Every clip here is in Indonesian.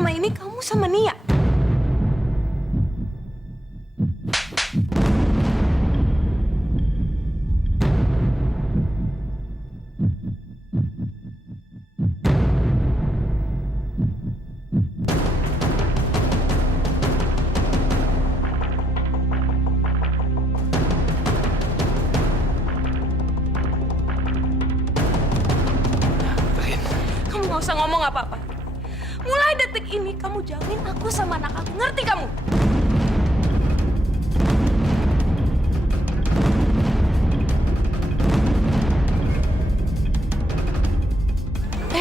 selama ini kamu sama Nia. Kamu nggak usah ngomong apa-apa. Mulai detik ini kamu jauhin aku sama anak aku. Ngerti kamu?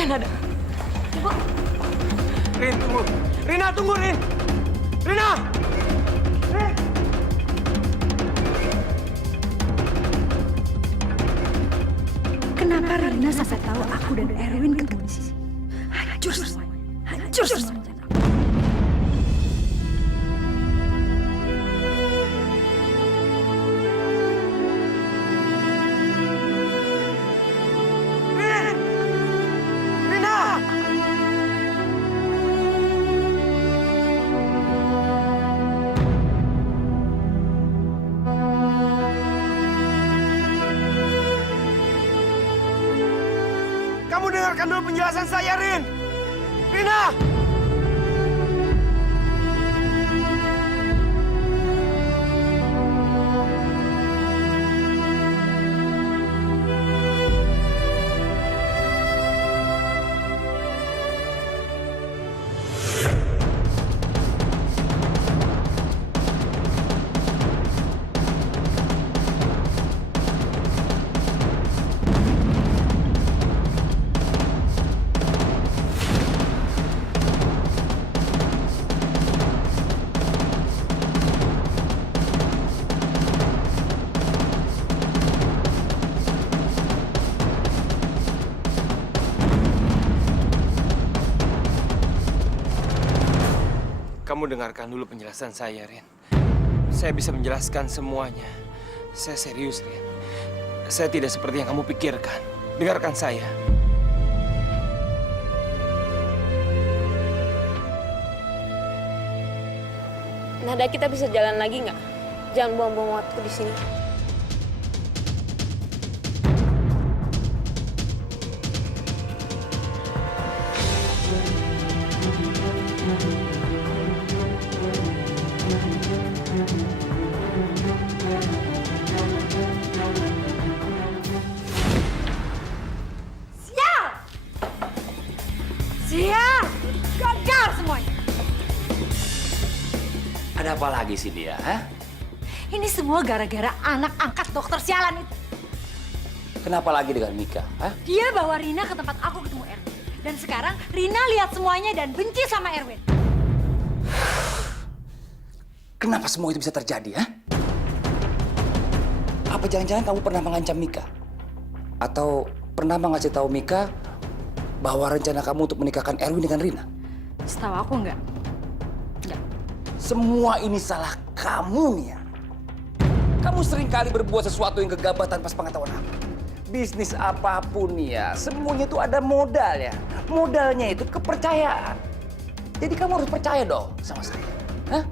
Nada. Ibu. Rin, tunggu. Rina, tunggu, Rin. Rina! Rin! Kenapa Rina sampai tahu aku dan Erwin ketemu di sini? Hancur semuanya. Hancur semuanya. Rin! Rina! Kamu dengarkan dulu penjelasan saya, Rin. Rina! Kamu dengarkan dulu penjelasan saya, Rin. Saya bisa menjelaskan semuanya. Saya serius, Rin. Saya tidak seperti yang kamu pikirkan. Dengarkan saya. Nada, kita bisa jalan lagi nggak? Jangan buang-buang waktu di sini. Sial! Gagal semuanya. Ada apa lagi sih dia, ha? Ini semua gara-gara anak angkat dokter sialan itu. Kenapa lagi dengan Mika, ha? Dia bawa Rina ke tempat aku ketemu Erwin. Dan sekarang Rina lihat semuanya dan benci sama Erwin. Kenapa semua itu bisa terjadi, ha? Apa jangan-jangan kamu pernah mengancam Mika? Atau pernah mengasih tahu Mika bahwa rencana kamu untuk menikahkan Erwin dengan Rina? Setahu aku enggak. Enggak. Semua ini salah kamu, Nia. Kamu seringkali berbuat sesuatu yang gegabah tanpa sepengetahuan aku. Bisnis apapun, Nia, semuanya itu ada modal ya. Modalnya itu kepercayaan. Jadi kamu harus percaya dong sama saya. Hah?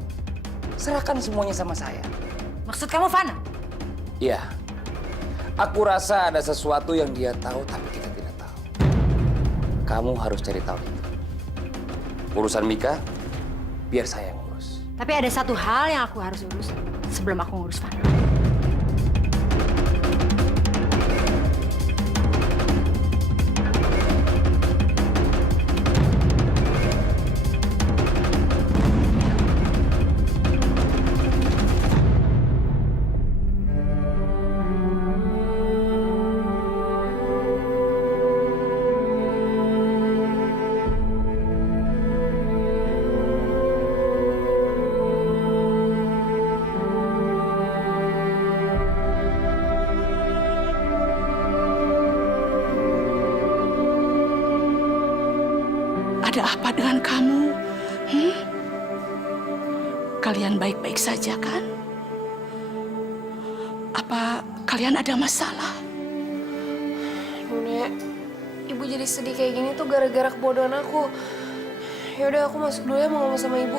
Serahkan semuanya sama saya. Maksud kamu Fana? Iya. Aku rasa ada sesuatu yang dia tahu tapi kita tidak tahu. Kamu harus cari tahu itu. Urusan Mika, biar saya yang urus. Tapi ada satu hal yang aku harus urus sebelum aku ngurus Fana. Ada apa dengan kamu? Kalian baik-baik saja kan? Apa kalian ada masalah? Bunda, Ibu jadi sedih kayak gini tuh gara-gara kebodohan aku. Yaudah, aku masuk dulu ya mau ngomong sama ibu.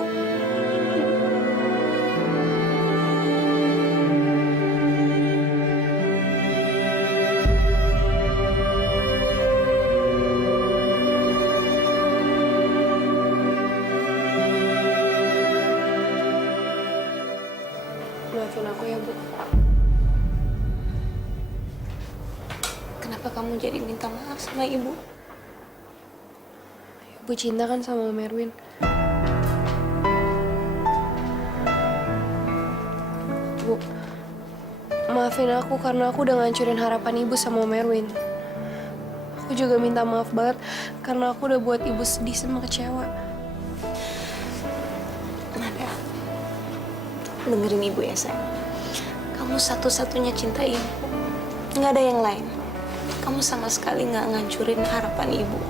Maafin aku ya, Bu. Kenapa kamu jadi minta maaf sama ibu? Ibu cinta kan sama Om Erwin? Bu, maafin aku karena aku udah ngancurin harapan ibu sama Om Erwin. Aku juga minta maaf banget karena aku udah buat ibu sedih sama kecewa. Nada, dengerin ibu ya, sayang. Kamu satu-satunya cinta ibu. Nggak ada yang lain. Kamu sama sekali nggak ngancurin harapan ibu.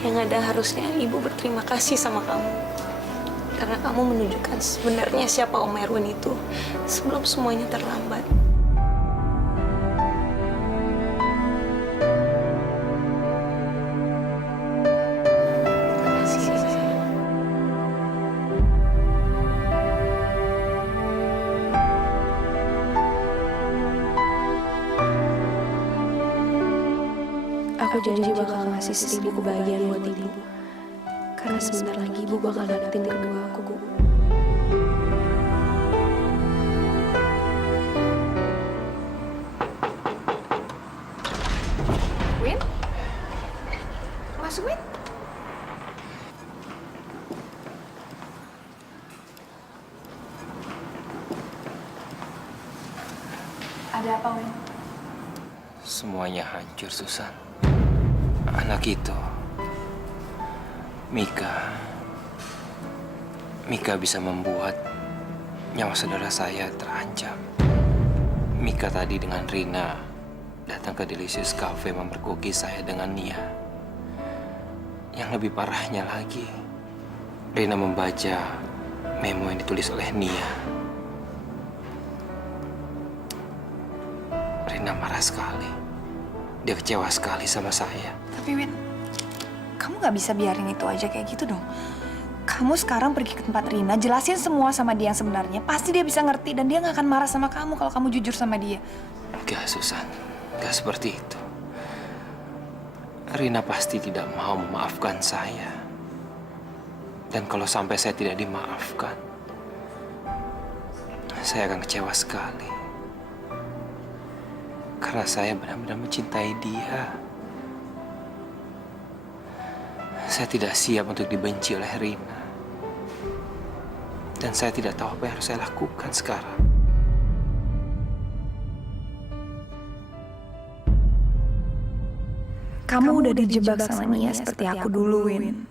Yang ada harusnya ibu berterima kasih sama kamu. Karena kamu menunjukkan sebenarnya siapa Om Erwin itu sebelum semuanya terlambat. Terima kasih, sayang. Aku janji bakal ngasih 1000 kebahagiaan buat ibu. Karena sebentar lagi ibu bakal dapetin kedua aku, Bu. Win? Masuk, Win. Ada apa, Win? Semuanya hancur, Susan. Anak itu, Mika bisa membuat nyawa saudara saya terancam. Mika tadi dengan Rina datang ke Delicious Cafe memergoki saya dengan Nia. Yang lebih parahnya lagi, Rina membaca memo yang ditulis oleh Nia. Rina marah sekali. Dia kecewa sekali sama saya. Tapi Win, kamu nggak bisa biarin itu aja kayak gitu dong. Kamu sekarang pergi ke tempat Rina, jelasin semua sama dia yang sebenarnya. Pasti dia bisa ngerti dan dia nggak akan marah sama kamu kalau kamu jujur sama dia. Enggak, Susan. Enggak seperti itu. Rina pasti tidak mau memaafkan saya. Dan kalau sampai saya tidak dimaafkan, saya akan kecewa sekali. Karena saya benar-benar mencintai dia. Saya tidak siap untuk dibenci oleh Rina. Dan saya tidak tahu apa yang harus saya lakukan sekarang. Kamu udah dijebak sama Nia seperti aku dulu, Win.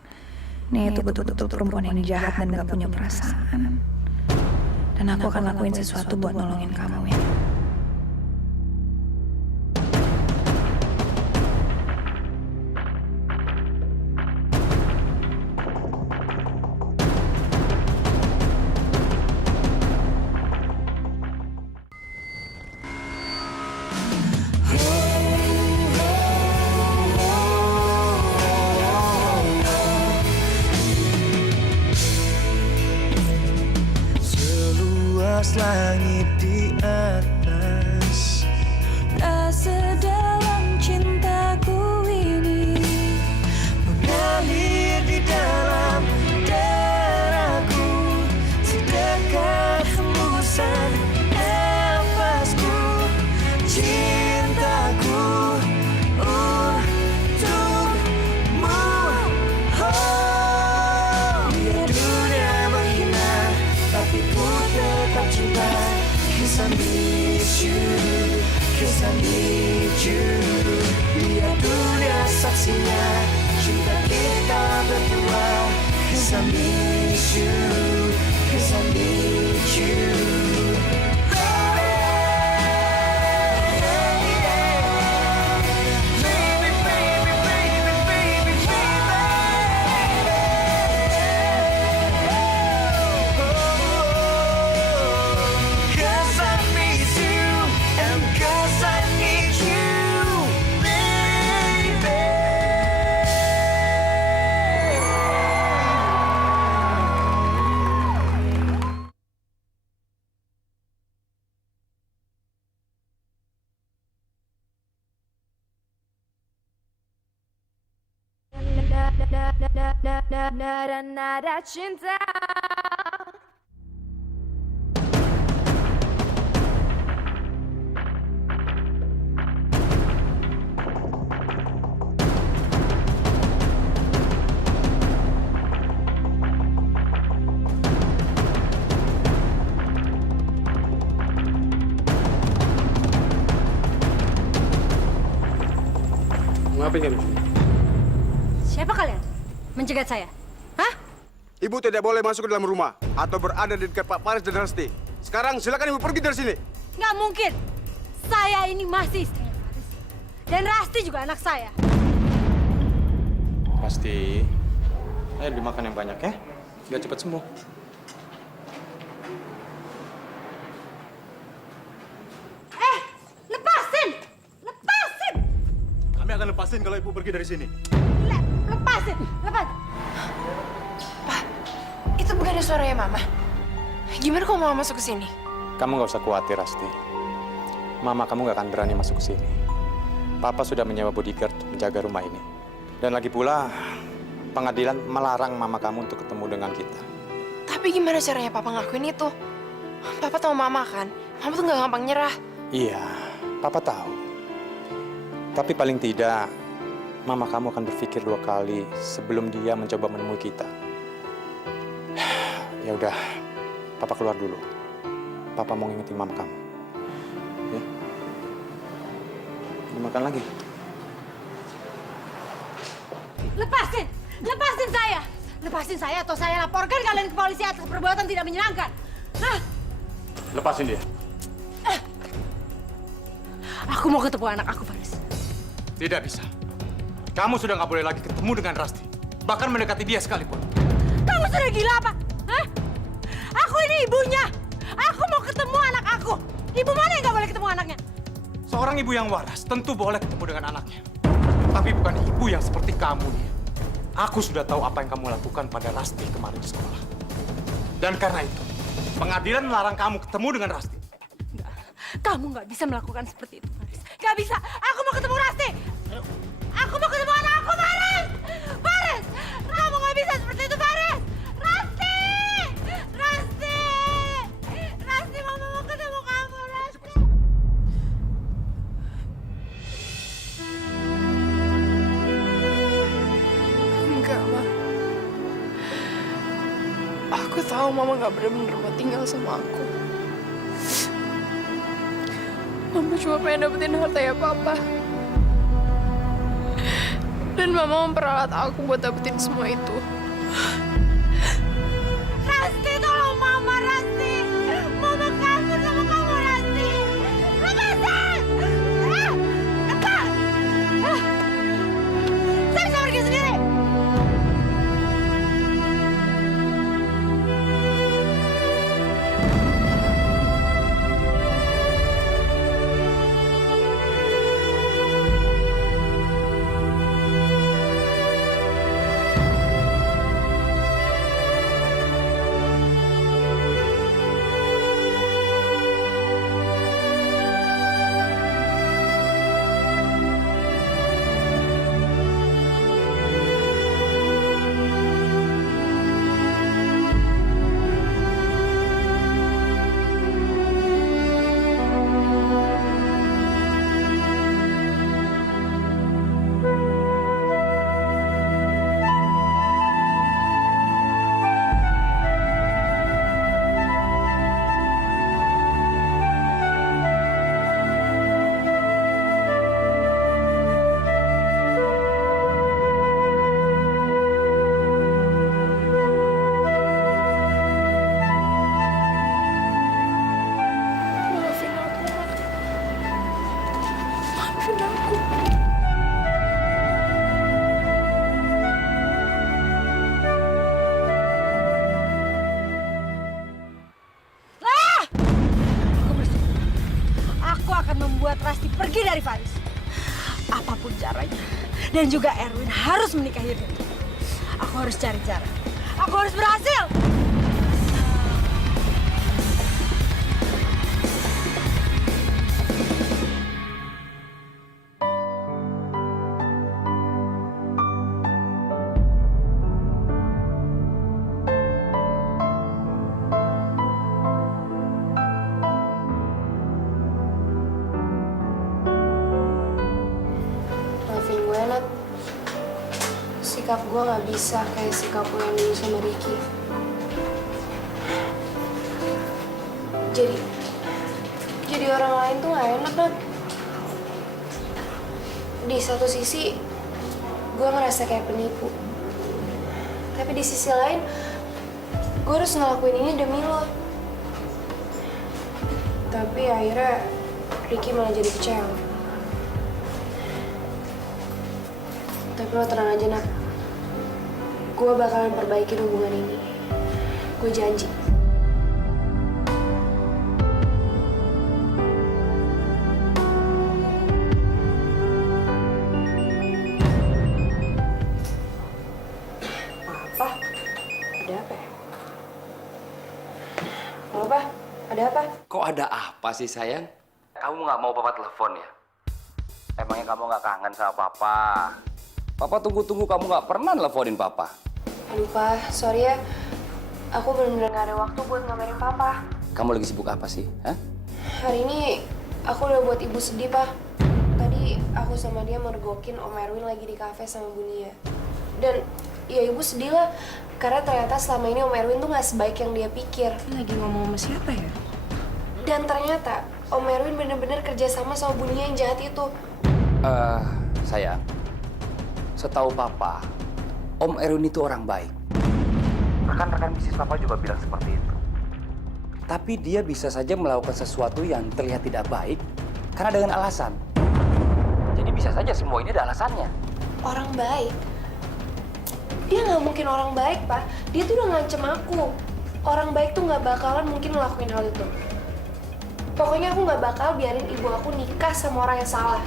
Nia itu betul-betul perempuan yang jahat dan gak punya perasaan. Dan aku akan lakuin sesuatu buat nolongin kamu, Win. Seluas langit di atas, Tak sedalam cintaku ini mengalir di dalam darahku, sedekat hembusan nafasku, cintaku untukmu. Oh, biar dunia menghina, tapi ku tetap cinta. Kisah Nada-nada cinta. Ngapain kamu? Siapa kalian? Mencegat saya? Hah? Ibu tidak boleh masuk ke dalam rumah atau berada di dekat Pak Faris dan Rasti. Sekarang silakan ibu pergi dari sini. Nggak mungkin. Saya ini masih istrinya Faris. Dan Rasti juga anak saya. Pasti. Ayo dimakan yang banyak ya, biar cepat sembuh. Lepasin! Lepasin! Kami akan lepasin kalau ibu pergi dari sini. Lepasin! Lepas! Itu bukannya suaranya Mama. Gimana kalau Mama masuk ke sini? Kamu nggak usah khawatir, Asti. Mama kamu nggak akan berani masuk ke sini. Papa sudah menyewa bodyguard untuk menjaga rumah ini. Dan lagi pula, pengadilan melarang mama kamu untuk ketemu dengan kita. Tapi gimana caranya Papa ngakuin itu? Papa tahu Mama kan? Mama tuh nggak gampang nyerah. Iya, Papa tahu. Tapi paling tidak, mama kamu akan berpikir 2 kali sebelum dia mencoba menemui kita. Ya udah, Papa keluar dulu. Papa mau ngingetin mama kamu. Ya? Dimakan lagi. Lepasin! Lepasin saya! Lepasin saya atau saya laporkan kalian ke polisi atas perbuatan tidak menyenangkan. Hah? Lepasin dia. Aku mau ketemu anak aku, Faris. Tidak bisa. Kamu sudah nggak boleh lagi ketemu dengan Rasti. Bahkan mendekati dia sekalipun. Kamu sudah gila apa? Hah? Aku ini ibunya. Aku mau ketemu anak aku. Ibu mana yang nggak boleh ketemu anaknya? Seorang ibu yang waras tentu boleh ketemu dengan anaknya. Tapi bukan ibu yang seperti kamu nih. Aku sudah tahu apa yang kamu lakukan pada Rasti kemarin di sekolah. Dan karena itu, pengadilan melarang kamu ketemu dengan Rasti. Enggak. Kamu nggak bisa melakukan seperti itu, Faris. Nggak bisa. Aku mau ketemu Rasti. Aku mau ketemu anak aku, Faris. Faris, kamu nggak bisa seperti itu, Faris. Rasti, Rasti, Rasti, Mama mau ketemu kamu, Rasti. Enggak, Ma. Aku tahu Mama nggak benar-benar mau tinggal sama aku. Mama cuma pengen dapetin hartanya Papa. Dan Mama memperalat aku buat dapetin semua itu. Rasti, tolong Mama, Rasti. Mama kangen sama kamu, Rasti. Lepasin! Lepas! Saya bisa pergi sendiri. Maafin aku, Ma. Maafin aku. Aku akan membuat Rasti pergi dari Faris. Apapun caranya. Dan juga Erwin harus menikahi Rina. Aku harus cari cara. Aku harus berhasil. sikap gue nggak bisa kayak sikap lo yang dulu sama Ricky. Jadi orang lain tuh nggak enak, Nat. Di satu sisi, gue ngerasa kayak penipu. Tapi di sisi lain, gue harus ngelakuin ini demi lo. Tapi akhirnya, Ricky malah jadi kecewa. Tapi lo tenang aja, Nat. Gue bakalan perbaikin hubungan ini. Gue janji. Apa? Ada apa ya? Halo, Pak. Ada apa? Kok ada apa sih, sayang? Kamu nggak mau papa telepon ya? Emangnya kamu nggak kangen sama papa? Papa tunggu-tunggu kamu nggak pernah teleponin papa. Aduh, Pak. Sorry ya. Aku benar-benar nggak ada waktu buat ngabarin Papa. Kamu lagi sibuk apa sih? Hah? Hari ini aku udah buat Ibu sedih, Pak. Tadi aku sama dia mergokin Om Erwin lagi di kafe sama Bu Nia. Dan ya Ibu sedih lah. Karena ternyata selama ini Om Erwin tuh nggak sebaik yang dia pikir. Lagi ngomong sama siapa ya? Dan ternyata Om Erwin bener-bener kerjasama sama Bu Nia yang jahat itu. Sayang, setahu papa, Om Erwin itu orang baik. Rekan-rekan bisnis papa juga bilang seperti itu. Tapi dia bisa saja melakukan sesuatu yang terlihat tidak baik karena dengan alasan. Jadi bisa saja semua ini ada alasannya. Orang baik? Dia nggak mungkin orang baik, Pak. Dia tuh udah ngancem aku. Orang baik tuh nggak bakalan mungkin ngelakuin hal itu. Pokoknya aku nggak bakal biarin ibu aku nikah sama orang yang salah.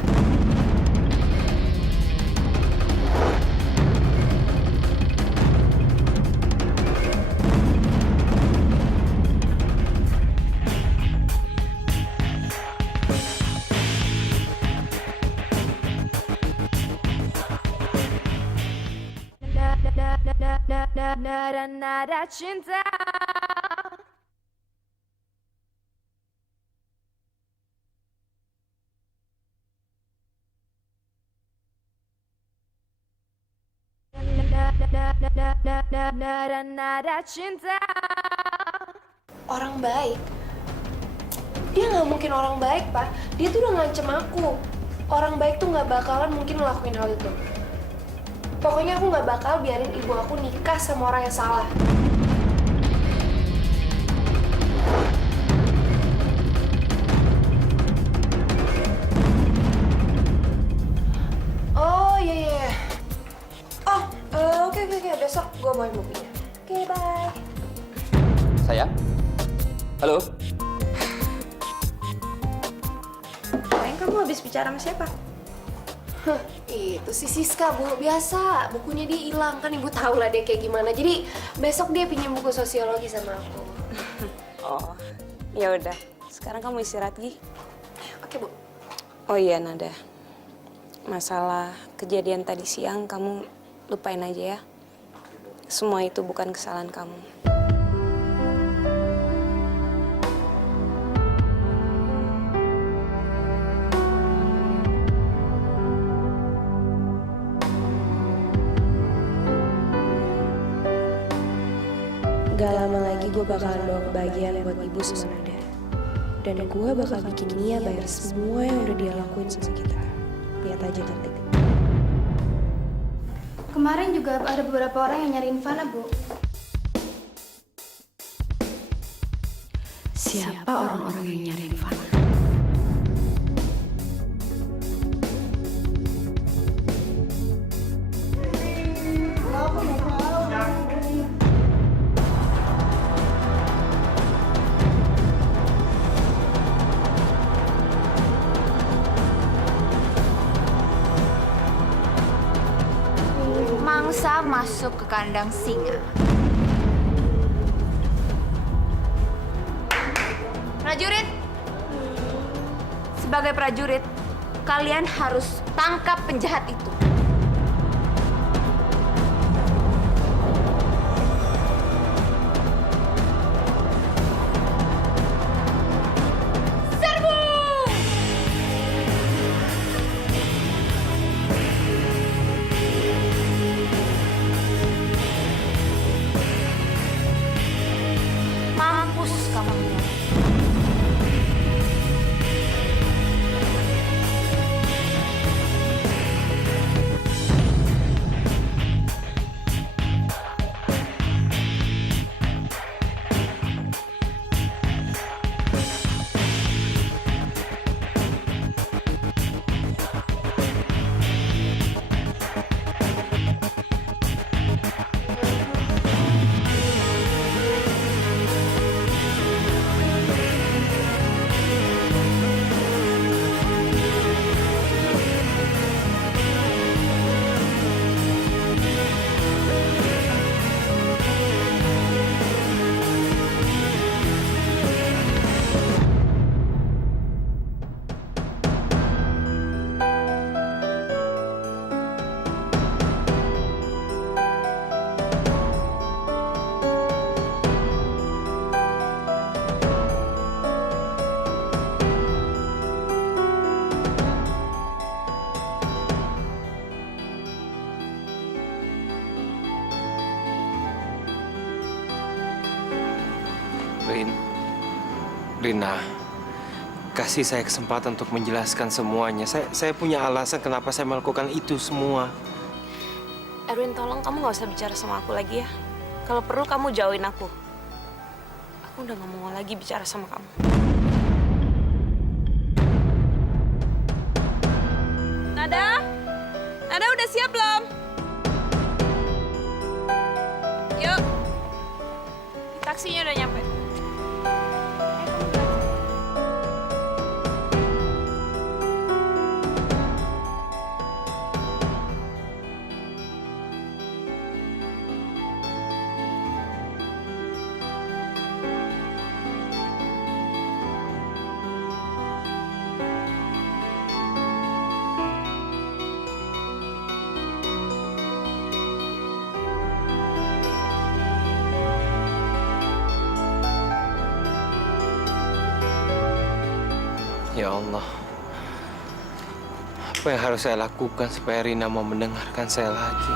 Nada cinta. Nada cinta. Orang baik? Dia nggak mungkin orang baik, Pak. Dia tuh udah ngancem aku. Orang baik tuh nggak bakalan mungkin ngelakuin hal itu. Pokoknya aku nggak bakal biarin ibu aku nikah sama orang yang salah. Oh, iya. Oh, oke. Besok gue bawain bukunya. Oke, bye. Sayang? Halo? Sayang, kamu habis bicara sama siapa? Itu si Siska, Bu. Biasa, bukunya dia hilang. Kan Ibu tahu lah dia kayak gimana. Jadi besok dia pinjam buku sosiologi sama aku. Oh, ya udah. Sekarang kamu istirahat, Gi. Oke, Bu. Oh iya, Nada. Masalah kejadian tadi siang kamu lupain aja ya. Semua itu bukan kesalahan kamu. Gak lama lagi gue bakalan bawa kebahagiaan buat Ibu sama Nada. Dan gue bakal bikin Nia bayar semua yang udah dia lakuin sama kita. Lihat aja nanti. Kemarin juga ada beberapa orang yang nyariin Fana, Bu. Siapa orang-orang yang nyariin Fana? Mangsa masuk ke kandang singa. Prajurit, sebagai prajurit, kalian harus tangkap penjahat itu. Rina, kasih saya kesempatan untuk menjelaskan semuanya. Saya punya alasan kenapa saya melakukan itu semua. Erwin, tolong kamu nggak usah bicara sama aku lagi ya. Kalau perlu kamu jauhin aku. Aku udah nggak mau lagi bicara sama kamu. Nada? Nada udah siap belum? Yuk. Taksinya udah nyampe. Ya Allah, apa yang harus saya lakukan supaya Rina mau mendengarkan saya lagi?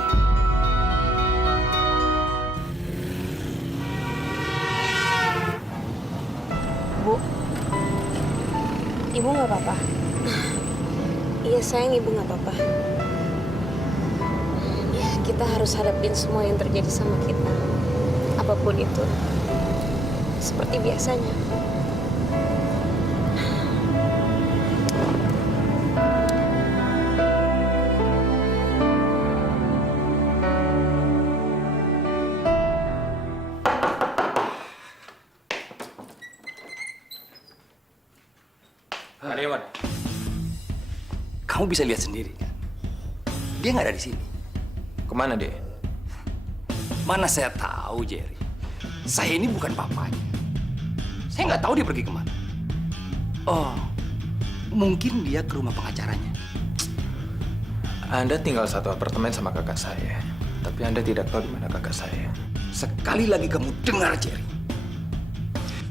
Bu, Ibu nggak apa-apa? Iya sayang, Ibu nggak apa-apa. Ya, kita harus hadapin semua yang terjadi sama kita. Apapun itu. Seperti biasanya. Pak Dewan, kamu bisa lihat sendiri kan? Dia nggak ada di sini. Kemana dia? Mana saya tahu, Jerry. Saya ini bukan papanya. Saya nggak tahu dia pergi kemana. Oh, mungkin dia ke rumah pengacaranya. Anda tinggal satu apartemen sama kakak saya, tapi Anda tidak tahu di mana kakak saya. Sekali lagi kamu dengar, Jerry.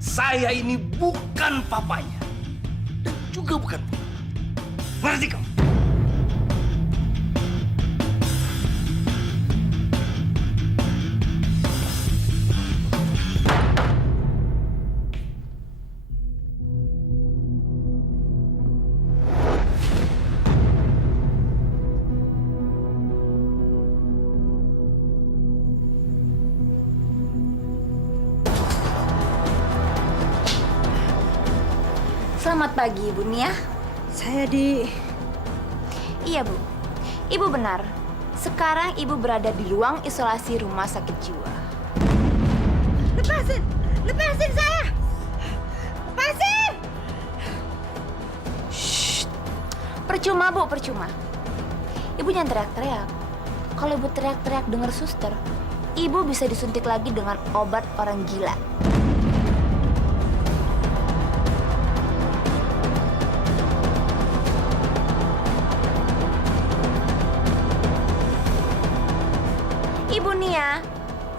Saya ini bukan papanya. Dan juga bukan. Ngerti kamu? Selamat pagi, Ibu Nia. Saya di... Iya, Bu. Ibu benar. Sekarang Ibu berada di ruang isolasi rumah sakit jiwa. Lepasin! Lepasin saya! Lepasin! Shh. Percuma, Bu, percuma. Ibu jangan teriak-teriak. Kalau Ibu teriak-teriak dengar suster, Ibu bisa disuntik lagi dengan obat orang gila. Ibu Nia,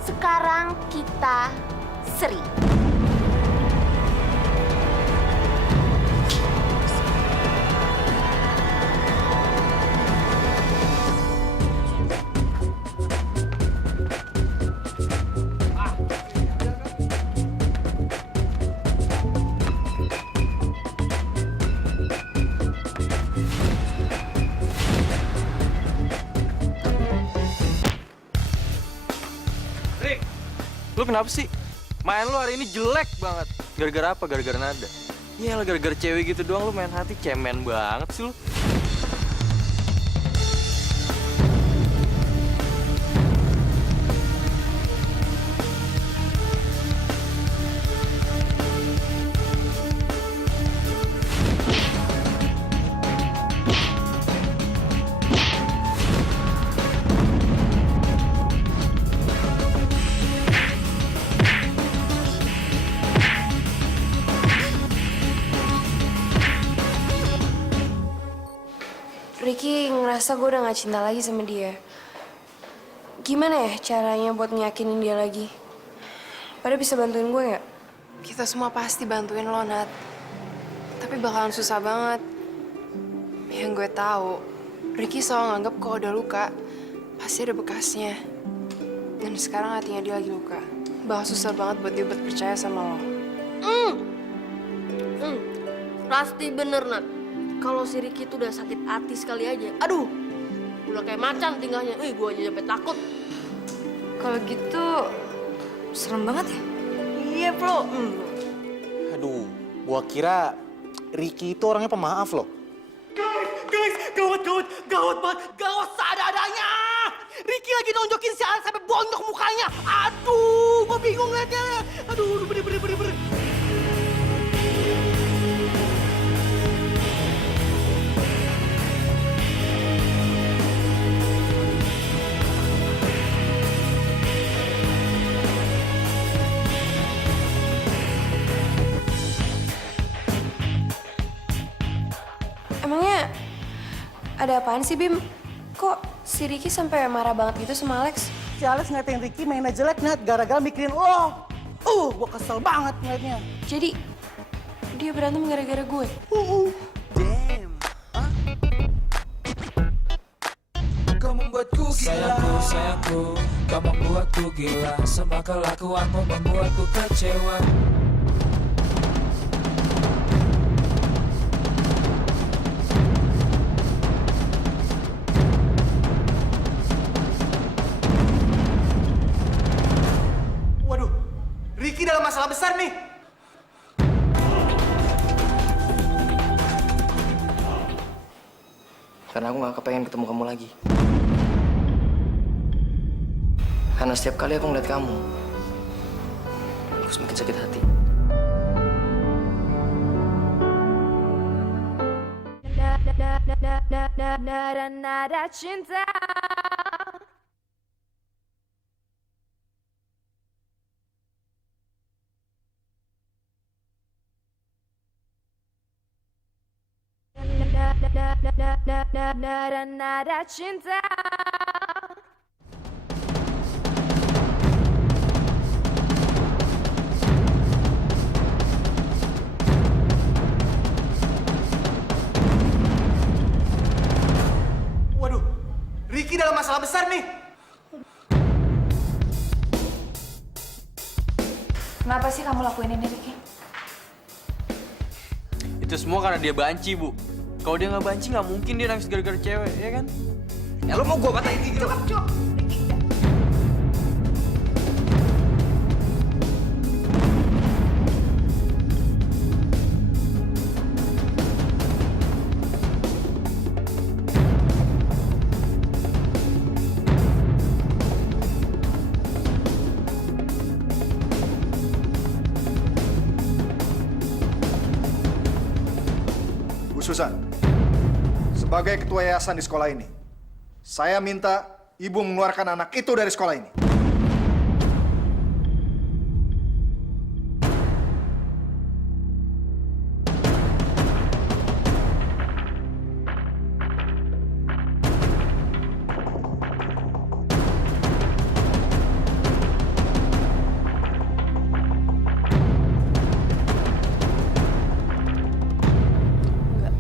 sekarang kita seri. Lu kenapa sih? Main lu hari ini jelek banget. Gara-gara apa? Gara-gara nada. Iya lah, gara-gara cewek gitu doang lu main hati, cemen banget sih lu. Ricky ngerasa gue udah gak cinta lagi sama dia. Gimana ya caranya buat ngeyakinin dia lagi? Pada bisa bantuin gue nggak? Kita semua pasti bantuin lo, Nat. Tapi bakalan susah banget. Yang gue tahu, Ricky selalu nganggap kalau udah luka, pasti ada bekasnya. Dan sekarang hatinya dia lagi luka. Bakal susah banget buat dia buat percaya sama lo. Pasti bener, Nat. Kalau si Ricky itu udah sakit hati sekali aja, aduh, udah kayak macan tingkahnya. Gue aja sampai takut. Kalau gitu serem banget ya. Iya, bro. Aduh, gua kira Ricky itu orangnya pemaaf loh. Guys, gawat banget, gawat seadanya. Ricky lagi nonjokin si Alex sampai bondok mukanya. Aduh, gua bingung liatnya. Aduh, bener. Emangnya ada apaan sih, Bim? Kok si Ricky sampai marah banget gitu sama Alex? Si Alex ngatain Ricky mainnya jelek, Nat, gara-gara mikirin lo. Gua kesel banget ngeliatnya. Jadi, dia berantem gara-gara gue? Damn. Kau membuatku gila. Sayangku, kau membuatku gila. Semua kelakuanmu membuatku kecewa. Waduh, Ricky dalam masalah besar nih. Karena aku gak kepengen ketemu kamu lagi. Karena setiap kali aku ngeliat kamu, aku semakin sakit hati. Nada cinta. Nada cinta. Waduh, Ricky dalam masalah besar nih. Kenapa sih kamu lakuin ini, Ricky? Itu semua karena dia banci, Bu. Kalau dia nggak banci, nggak mungkin dia nangis gara-gara cewek, ya kan? Ya lo mau gua patahin gigi lo? Bu Susan, sebagai ketua yayasan di sekolah ini, saya minta ibu mengeluarkan anak itu dari sekolah ini.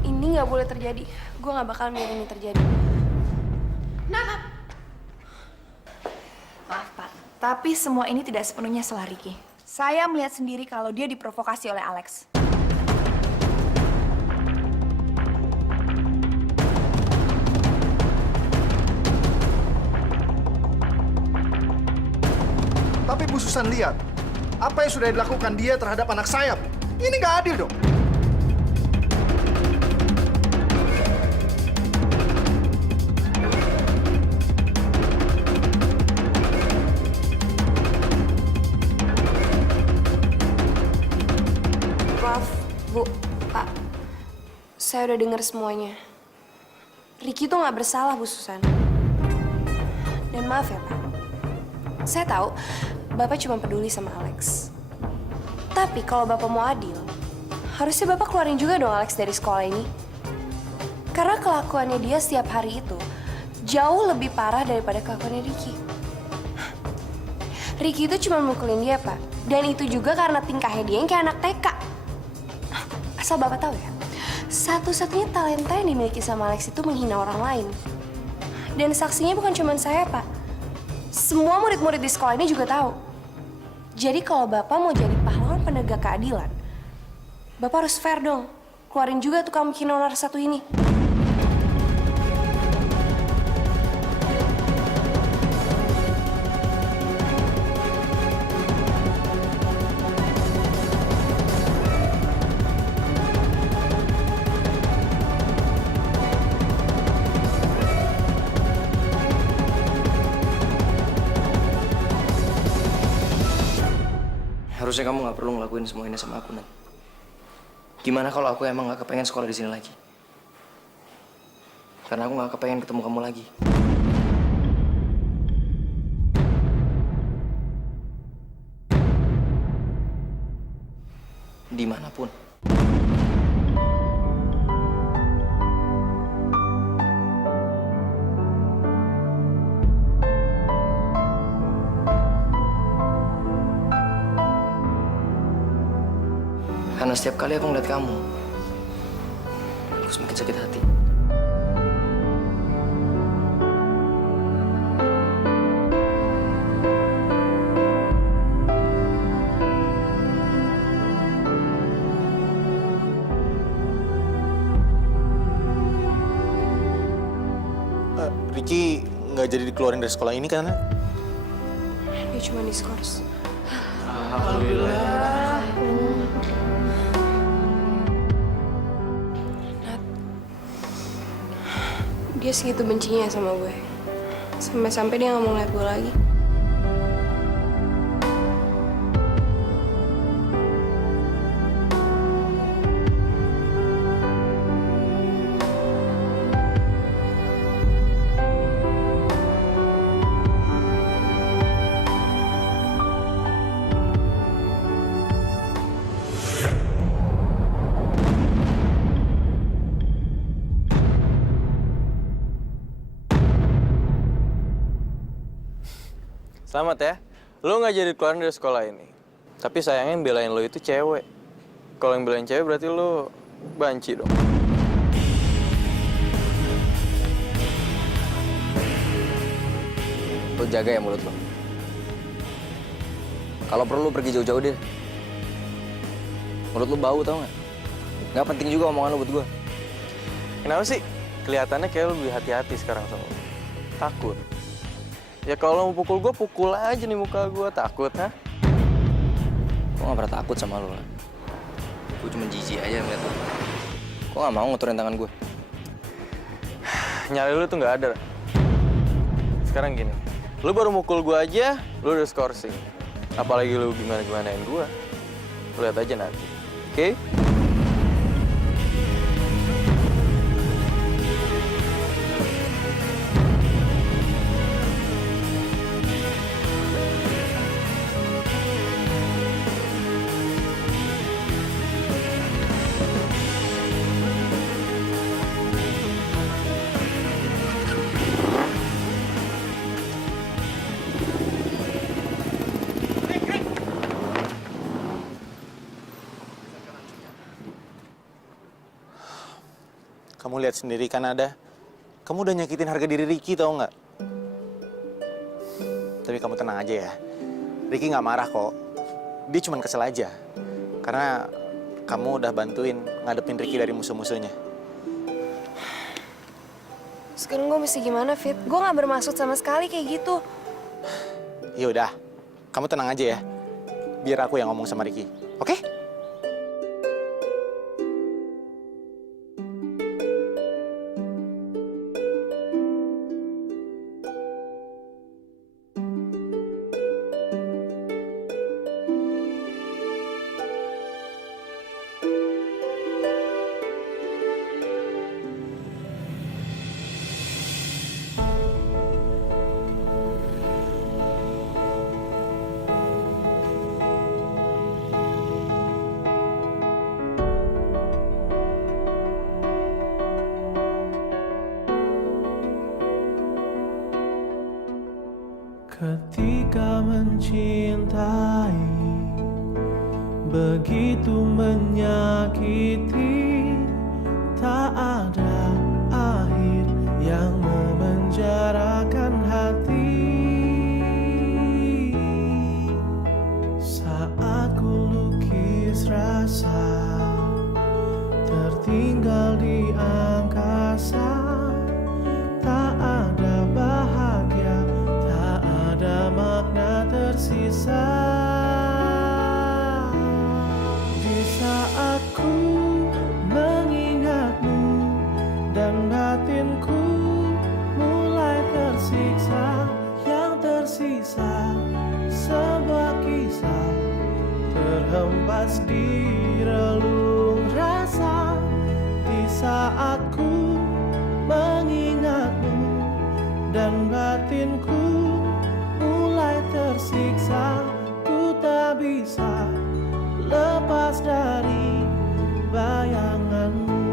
Ini nggak boleh terjadi. Gue nggak bakal biarin ini terjadi. Maaf, Pak. Tapi semua ini tidak sepenuhnya salah Ricky. Saya melihat sendiri kalau dia diprovokasi oleh Alex. Tapi Bu Susan lihat, apa yang sudah dilakukan dia terhadap anak saya, Bu. Ini nggak adil dong. Maaf, Bu, Pak. Saya udah dengar semuanya. Ricky tuh nggak bersalah, Bu Susan. Dan maaf ya, Pak. Saya tahu Bapak cuma peduli sama Alex. Tapi kalau Bapak mau adil, harusnya Bapak keluarin juga dong Alex dari sekolah ini. Karena kelakuannya dia setiap hari itu jauh lebih parah daripada kelakuannya Ricky. Ricky itu cuma mukulin dia, Pak. Dan itu juga karena tingkahnya dia yang kayak anak TK. Asal Bapak tahu ya, satu-satunya talenta yang dimiliki sama Alex itu menghina orang lain. Dan saksinya bukan cuma saya, Pak. Semua murid-murid di sekolah ini juga tahu. Jadi kalau Bapak mau jadi pahlawan penegak keadilan, Bapak harus fair dong. Keluarin juga tuh kamu kinolar satu ini. Harusnya kamu nggak perlu ngelakuin semua ini sama aku, Nat. Gimana kalau aku emang nggak kepengen sekolah di sini lagi? Karena aku nggak kepengen ketemu kamu lagi. Dimanapun. Karena setiap kali aku ngeliat kamu, aku semakin sakit hati. Ricky nggak jadi dikeluarin dari sekolah ini karena Dia cuma diskors. Alhamdulillah. Dia segitu bencinya sama gue. Sampai-sampai dia nggak mau ngeliat gue lagi. Selamat ya, lo nggak jadi keluarin dari sekolah ini. Tapi sayangnya yang belain lo itu cewek. Kalau yang belain cewek berarti lo banci dong. Lo jaga ya mulut lo. Kalau perlu lo pergi jauh-jauh deh. Mulut lo bau tau nggak? Nggak penting juga omongan lo buat gue. Kenapa sih? Kelihatannya kayak lo lebih hati-hati sekarang sama lo. Takut. Ya kalau mau pukul gue, pukul aja nih muka gue. Takut, ha? Gue gak pernah takut sama lo. Gue cuma jijik aja ngeliat lo. Gue gak mau ngotorin tangan gue. Nyari lo tuh gak ada. Sekarang gini, lo baru mukul gue aja, lo udah skorsing. Apalagi lo gimana-gimanain gue. Lo lihat aja nanti, oke? Kamu lihat sendiri kan ada. Kamu udah nyakitin harga diri Ricky tau nggak? Tapi kamu tenang aja ya. Ricky nggak marah kok. Dia cuma kesel aja. Karena kamu udah bantuin ngadepin Ricky dari musuh-musuhnya. Sekarang gue mesti gimana, Fit? Gue nggak bermaksud sama sekali kayak gitu. Ya udah, kamu tenang aja ya. Biar aku yang ngomong sama Ricky, oke? Ketika mencintai begitu menyakiti, tak ada air yang memenjarakan hati. Saat ku lukis rasa tertinggal di angkasa. Tak ada bahagia, tak ada makna tersisa. Di saat ku mengingatmu dan batinku mulai tersiksa, yang tersisa sebuah kisah terhempas di relung rasa. Di saat ku mengingatmu dan batinku mulai tersiksa, ku tak bisa lepas dari bayanganmu.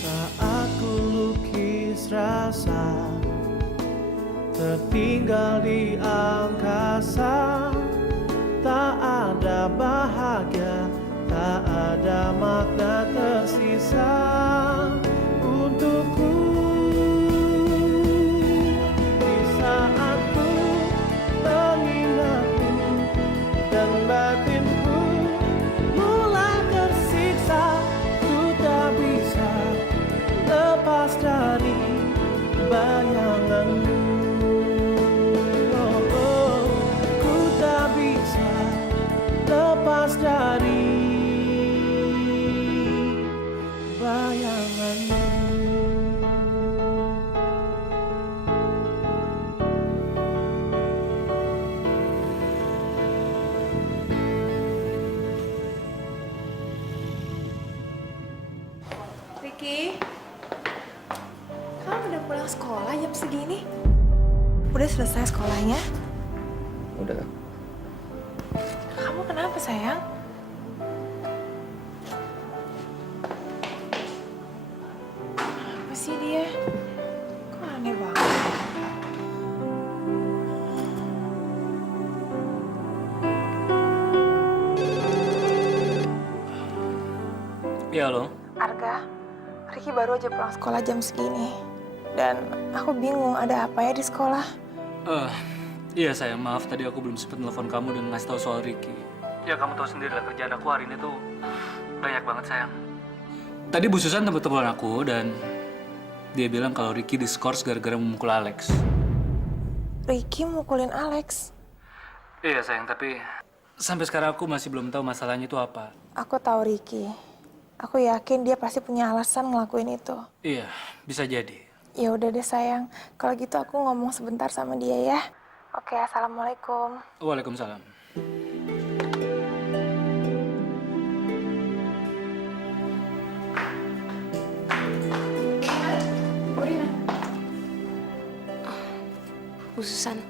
Saat ku lukis rasa tertinggal di angkasa, tak ada bahagia, tak ada makna tersisa untukku. Di saat ku mengingatmu dan batinku mulai tersiksa, ku tak bisa lepas dari bayanganmu. Ku tak bisa lepas dari bayanganmu. Ricky, kamu udah pulang sekolah jam segini? Udah selesai sekolahnya? Udah. Kamu kenapa sayang? Apa sih dia? Kok aneh banget? Iya, halo. Arga, Ricky baru aja pulang sekolah jam segini. Dan aku bingung ada apa ya di sekolah. Iya sayang, maaf tadi aku belum sempat telepon kamu dan ngasih tahu soal Ricky. Ya kamu tahu sendiri lah kerjaan aku hari ini tuh banyak banget sayang. Tadi Bu Susan tempat telepon aku dan dia bilang kalau Ricky diskors gara-gara memukul Alex. Ricky mukulin Alex? Iya sayang, tapi sampai sekarang aku masih belum tahu masalahnya itu apa. Aku tahu Ricky. Aku yakin dia pasti punya alasan ngelakuin itu. Iya, bisa jadi. Ya udah deh sayang, kalau gitu aku ngomong sebentar sama dia ya. Oke, assalamualaikum. Waalaikumsalam. Bu Susan,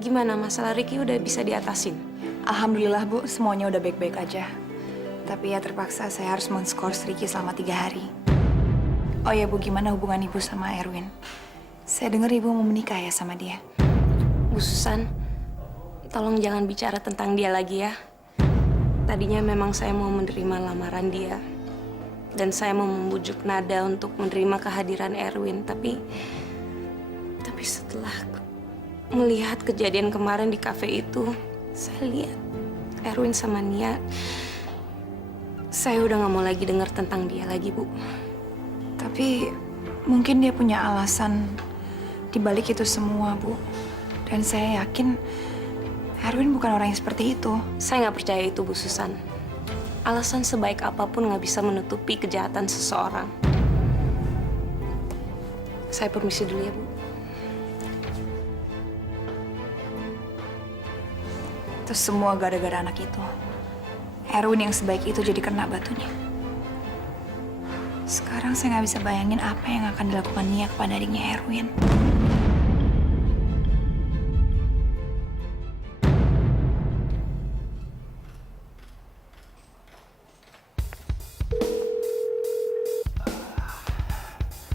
gimana masalah Ricky udah bisa diatasin? Alhamdulillah Bu, semuanya udah baik-baik aja. Tapi ya terpaksa saya harus men-skors Ricky selama 3 hari. Oh ya Bu, gimana hubungan Ibu sama Erwin? Saya dengar Ibu mau menikah ya sama dia. Bu Susan, tolong jangan bicara tentang dia lagi ya. Tadinya memang saya mau menerima lamaran dia. Dan saya mau membujuk Nada untuk menerima kehadiran Erwin. Tapi setelah melihat kejadian kemarin di kafe itu, saya lihat Erwin sama Nia. Saya udah gak mau lagi dengar tentang dia lagi, Bu. Tapi mungkin dia punya alasan di balik itu semua, Bu. Dan saya yakin Erwin bukan orang yang seperti itu. Saya nggak percaya itu, Bu Susan. Alasan sebaik apapun nggak bisa menutupi kejahatan seseorang. Saya permisi dulu ya, Bu. Itu semua gara-gara anak itu. Erwin yang sebaik itu jadi kena batunya. Sekarang saya nggak bisa bayangin apa yang akan dilakukan Nia kepada adiknya Erwin.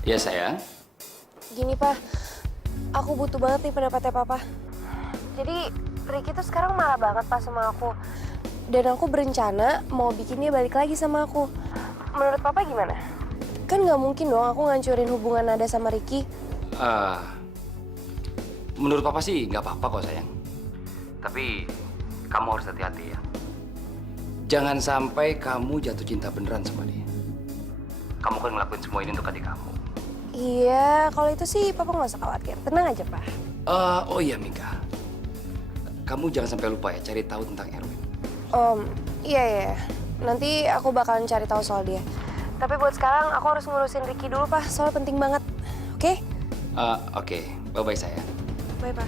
Ya sayang. Gini Pak, aku butuh banget nih pendapatnya Papa. Jadi Ricky tuh sekarang marah banget Pak sama aku. Dan aku berencana mau bikin dia balik lagi sama aku. Menurut Papa gimana? Kan nggak mungkin dong aku ngancurin hubungan Nada sama Ricky. Menurut papa sih nggak apa-apa kok sayang. Tapi kamu harus hati-hati ya. Jangan sampai kamu jatuh cinta beneran sama dia. Kamu kan ngelakuin semua ini untuk adik kamu. Iya, kalau itu sih papa nggak usah khawatir. Tenang aja, Pak. Oh iya Mika. Kamu jangan sampai lupa ya cari tahu tentang Erwin. Iya. Nanti aku bakalan cari tahu soal dia. Tapi buat sekarang aku harus ngurusin Ricky dulu, Pak. Soalnya penting banget. Oke? Oke. Bye-bye sayang. Bye, Pak.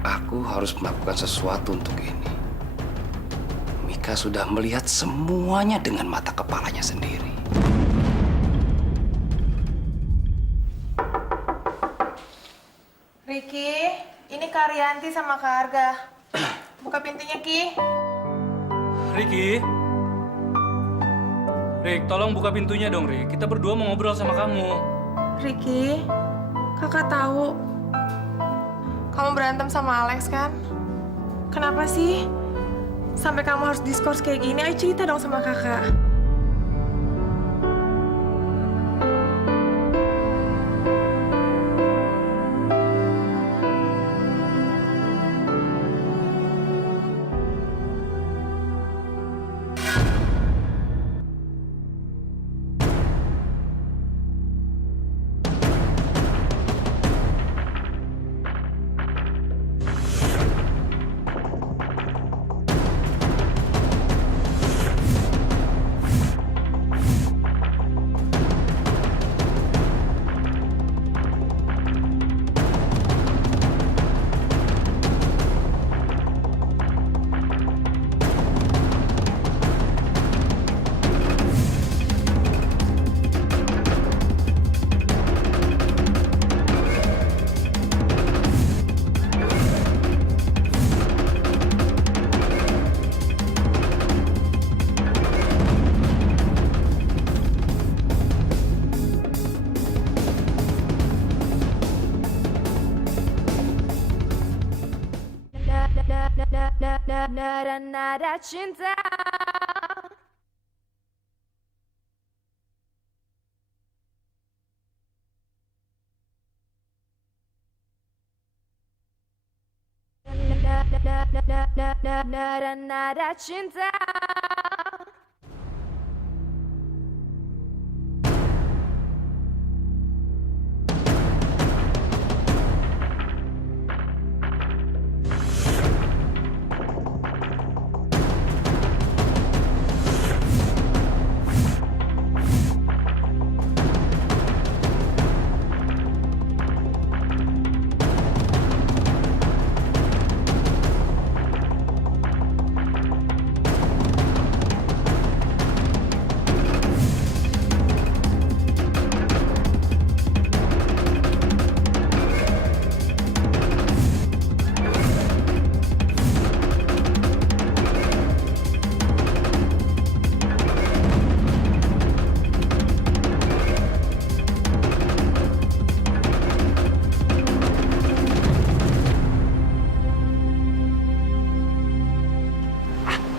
Aku harus melakukan sesuatu untuk ini. Mika sudah melihat semuanya dengan mata kepalanya sendiri. Ricky, ini Kak Rianti sama Kak Arga. Buka pintunya, Ki. Ricky. Rick, tolong buka pintunya dong, Rick. Kita berdua mau ngobrol sama kamu. Ricky, kakak tahu kamu berantem sama Alex kan? Kenapa sih? Sampai kamu harus diskors kayak gini? Ayo cerita dong sama kakak. Nada cinta. Nada cinta.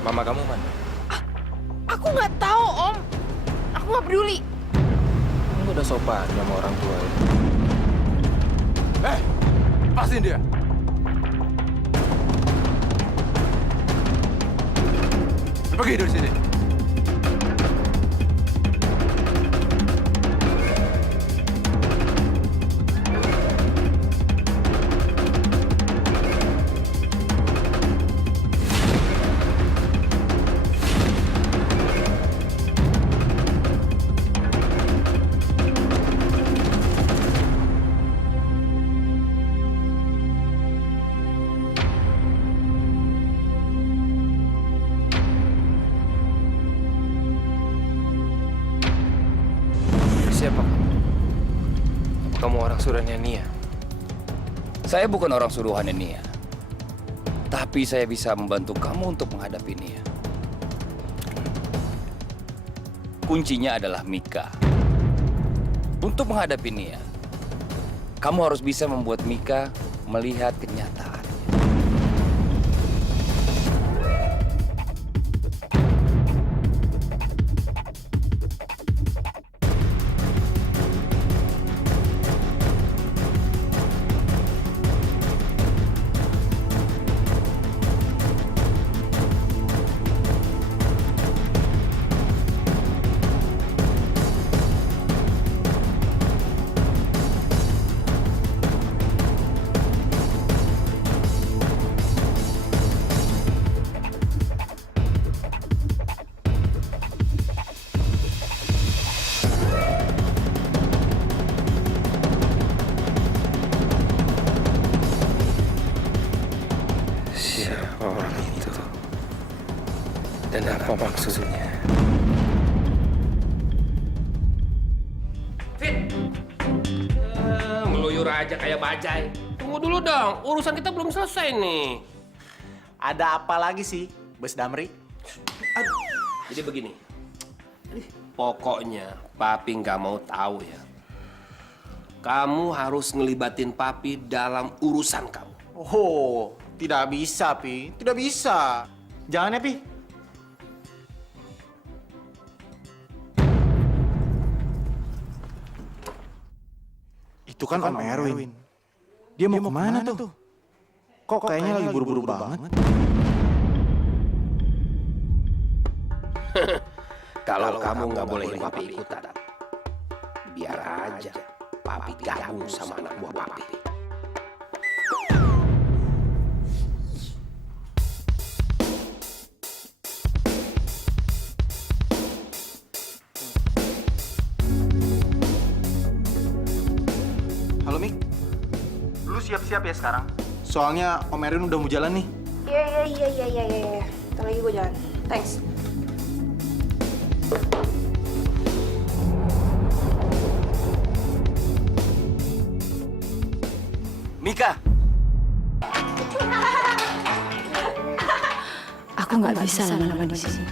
Mama kamu mana? Aku nggak tahu, Om. Aku nggak peduli. Kamu udah sopan sama orang tua ya? Lepasin dia. Pergi dari sini. Siapa kamu? Kamu orang suruhannya Nia? Saya bukan orang suruhannya Nia. Tapi saya bisa membantu kamu untuk menghadapi Nia. Kuncinya adalah Mika. Untuk menghadapi Nia, kamu harus bisa membuat Mika melihat kenyataan. Apa susunya? Fit! Ngeluyur aja kayak bajai. Tunggu dulu dong, urusan kita belum selesai nih. Ada apa lagi sih, Bos Damri? Jadi begini, pokoknya Papi nggak mau tahu ya. Kamu harus ngelibatin Papi dalam urusan kamu. Oh, tidak bisa, Pi. Tidak bisa. Jangan ya, Pi. Itu kan Om Erwin. Dia mau kemana tuh? Kok kayaknya lagi buru-buru banget? Kalau kamu nggak bolehin Papi ikutan, biar aja Papi gabung sama anak buah Papi. Halo Mik, lu siap-siap ya sekarang? Soalnya Om Erwin udah mau jalan nih. Iya. Ntar lagi gue jalan. Thanks. Mika! Aku nggak bisa lama-lama di sini.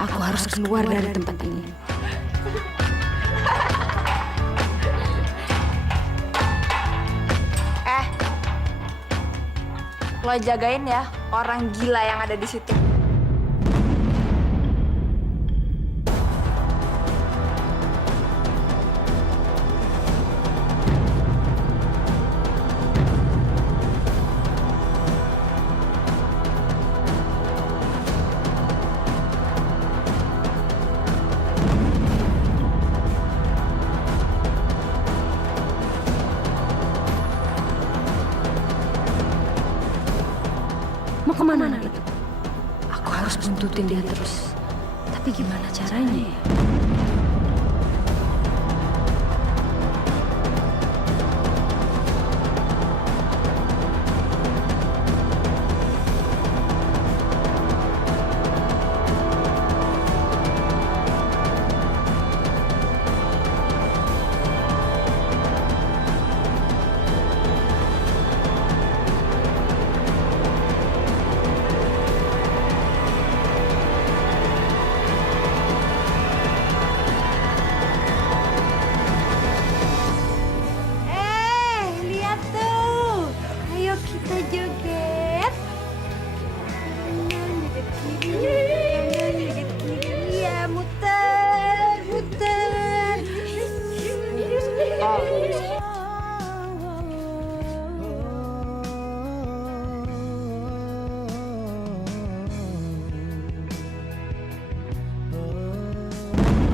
Aku harus keluar dari tempat ini. Lo jagain ya orang gila yang ada di situ. Mau kemana itu? Aku harus buntutin dia terus. Tapi gimana caranya ya? Lihat tuh. Ayo kita joget. Joget kiri, joget kiri. Ya, muter.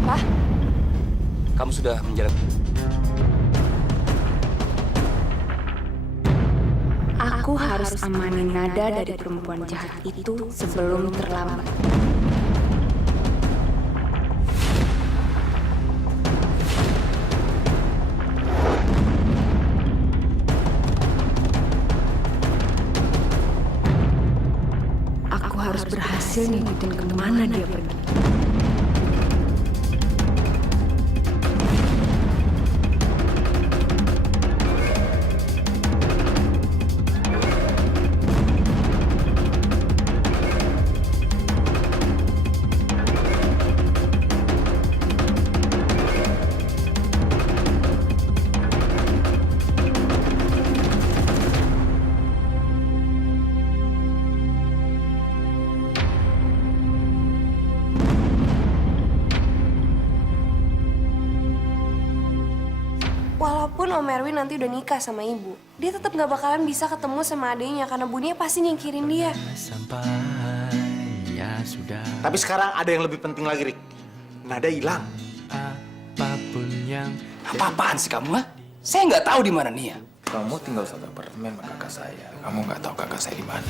Pak, Kamu sudah menjalankan. aku harus amanin Nada dari perempuan jahat itu sebelum terlambat. Aku harus berhasil ngikutin kemana dia pergi. Walaupun Om Erwin nanti udah nikah sama ibu, dia tetap nggak bakalan bisa ketemu sama adiknya karena buninya pasti nyingkirin dia. Tapi sekarang ada yang lebih penting lagi, Rik. Nada hilang. Apa-apaan sih kamu, ha? Saya nggak tahu di mana Nia. Kamu tinggal satu apartemen sama kakak saya. Kamu nggak tahu kakak saya di mana.